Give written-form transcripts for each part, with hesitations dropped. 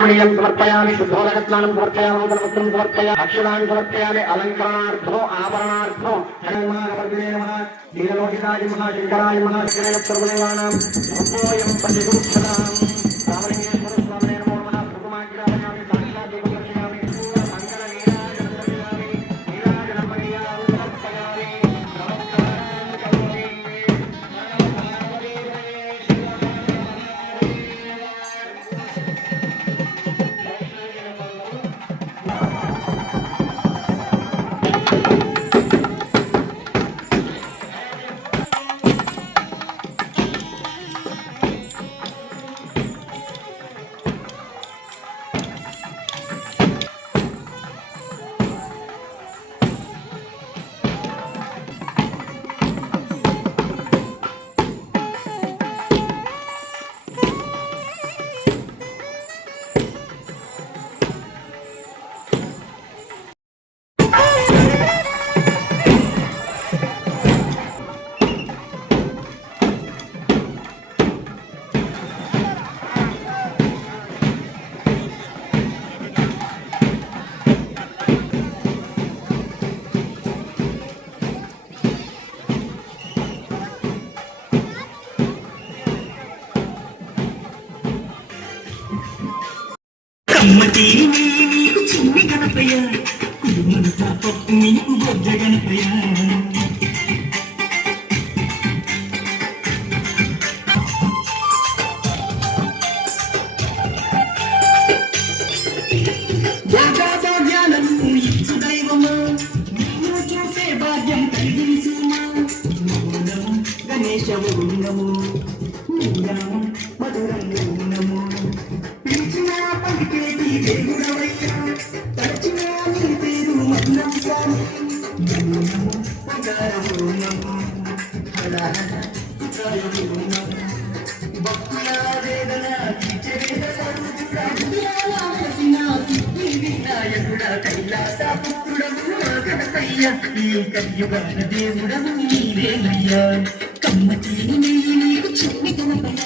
समर्पयामि शुद्धोदकस्नानं समर्पयामि नूतनवस्त्रं समर्पयामि अक्षतानि समर्पयामि अलङ्करणार्थो आभरणार्थो हनुमानवर्धिने नमः नीललोहिताय नमः शङ्कराय नमः शिवस्य सर्वदेवानां सर्वोऽयं प्रतिदुःखदां रामलिङ्गेश्वर स्वामिने नमो नमः प्रथमाग्रापयामि साक्षात् दीपदर्शयामि शङ्करनीराजनं दर्शयामि नीराजनमणियां समर्पयामि नमस्कारं करोमि కమ్మటి నీకు చిన్ని గణపయ్య కుడుమంతా పప్పు నీకు బొజ్జ గణపయ్య భోగాభాగ్యాలను ఇచ్చు దైవమా నిన్ను చూసే భాగ్యం కలిగించుమా నమో గణేశ నమో నిరామం మధురంగా నమో పలికేటి దేవుడవయ్యా తచ్చినా నీ పేరు మన్నం స్వామి నమో నమో పగారమో నమో హరహర పుత్రాయమో నమో భక్తుల వేదన తీర్చేద సర్వజుడా హృదయాలసిన సిద్ధి వినాయకుడా కైలాస పుత్రుడవు గణపయ్య ఈ కలియుగాన దేవుడవు నీవేనయ్యా కమ్మటి నీకు చిన్ని గణపయ్య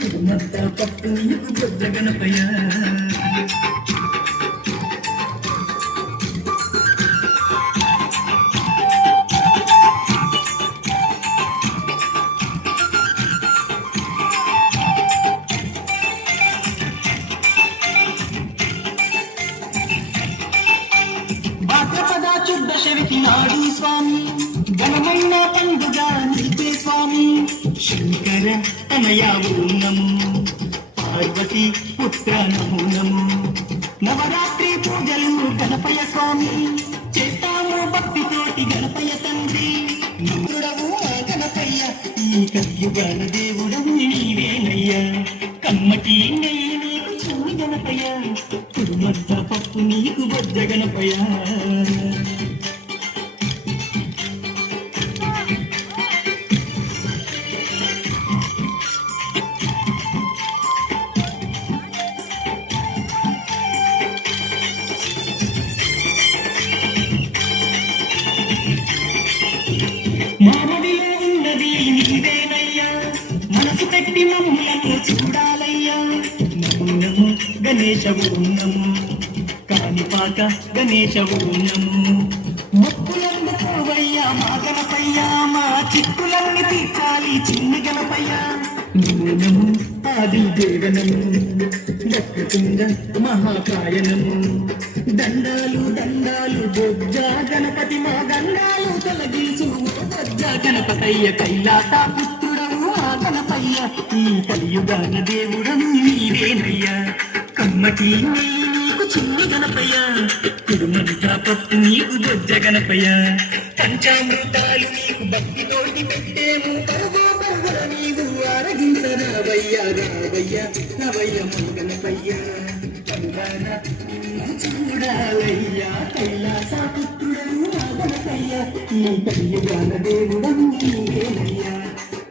కుడుమంతా పప్పు నీకు బొజ్జ గణపయ్య భాద్రపద చుద్దశవితి నాడు స్వామి ఘనమైన పండుగ నీకే స్వామి శంకర తనయావు నమో పార్వతి పుత్ర నమో నమో నవరాత్రి పూజలు గణపయ్య స్వామి చేస్తాము భక్తితోటి గణపయ్య తండ్రి నమ్ముడవు గణపయ్య ఈ కలియుగాన దేవుడవు నీవేనయ్యా కమ్మటి నీకు చిన్ని గణపయ్య కుడుమంతా పప్పు నీకు బొజ్జ గణపయ్య మానవిలో ఉన్నది నీవేనయ్యా మనసు పెట్టి మమ్ములను చూడాలయ్యా నమో నమో గణేశవు నమో కాణిపాక గణేశవు నమో మొక్కులందుకోవయ్యా మా గణపయ్యా మా చిక్కులన్నీ తీర్చాలి చిన్ని గణపయ్యా నమో నమో ఆది దేవనము దక్కతుంగ మహాకాయనము దండాలు దండాలు బొజ్జ గణపతి మా గండాలు తొలగించు బొజ్జ గణపతయ్య కైలాస పుత్రుడవు ఆ గణపయ్య ఈ కలియుగాన దేవుడవు నీవేనయ్యా కమ్మటి నీకు చిన్ని గణపయ్య కుడుమంతా పప్పు నీకు బొజ్జ గణపయ్య పంచామృతాలు నీకు భక్తితోటి పెట్టేము పరుగో పరుగుల నీవు ఆరగించరావయ్యా రావయ్యా రవయ్య గణపయ్య చూడాలయ్యా కైలాస పుత్రుడవు ఆ గణపయ్య ఈ కలియుగాన దేవుడవు నీవేనయ్యా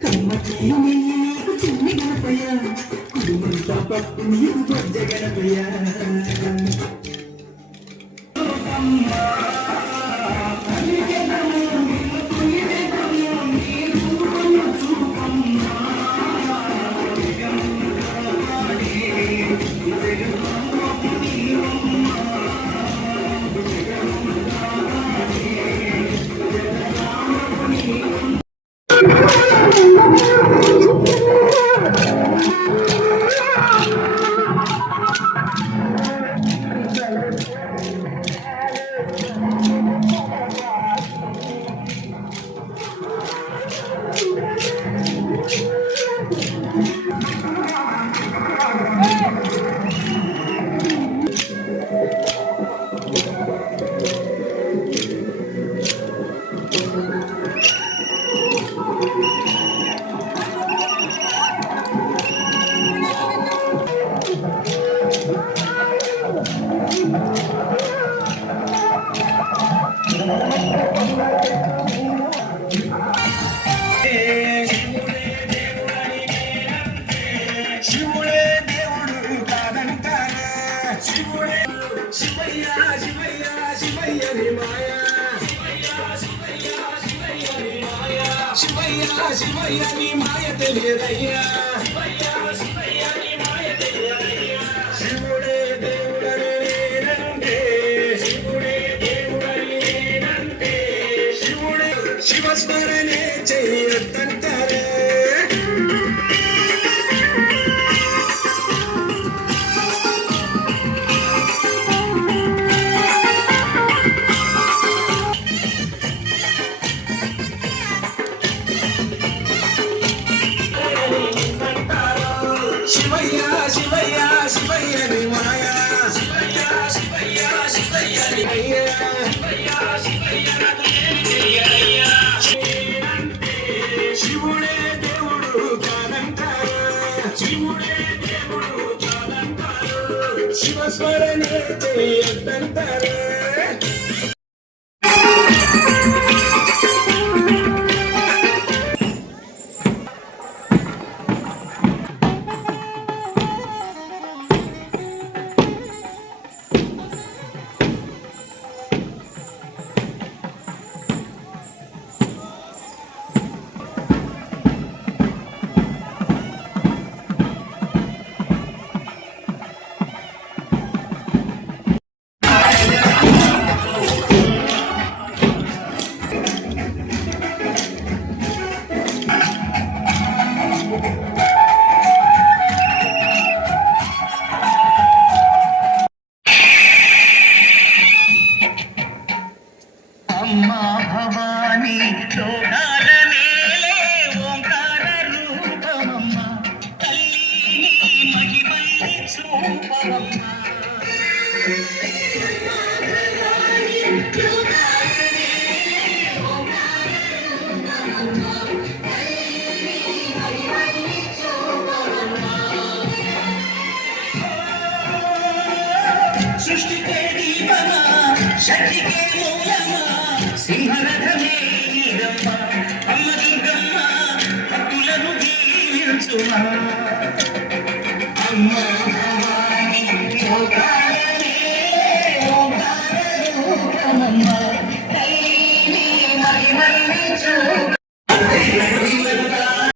కమ్మటి నీకు చిన్ని గణపయ్య కుడుమంతా పప్పు నీకు బొజ్జ గణపయ్య Thank you. శివుడే దేవుడు కాదంటారా శివుడే శివయ్య శివయ్య శివయ్యని మాయా శివయ్య శివయ్యని మాయ తెలియదయ్యా శివుడే దేవుడని నేనంటే శివుడే దేవుడని నేనంటే శివుడే శివస్మరణే చెయ్యొద్దంటారే శివయ్య శివయ్య శివయ్యని మాయా శివయ్య శివయ్య శివయ్యని అయ్యా శివయ్య శివుడే దేవుడు కాదంటారు శివుడే దేవుడు కాదంటారు శివస్మరణ చేయొద్దంటారు అమ్మా భవానీ లోకాల నేలే ఓంకార రూపమమ్మ తల్లి మహిమల్ని చూపవమ్మ సృష్టికే దీపమా శక్తికే మూలమా సింహరథమే నీదమ్మ అమ్మ దుర్గమ్మ భక్తులను దీవించుమా